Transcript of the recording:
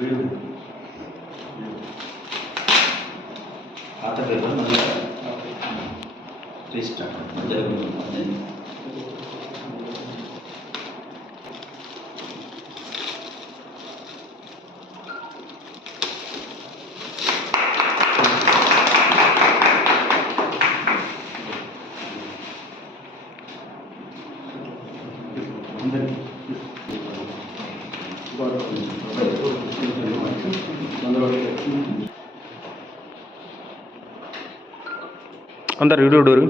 வீடு ஆத்த பேர் வந்து ரீஸ்டார்ட் வந்து Thank you. అందరు వీడియో డోరు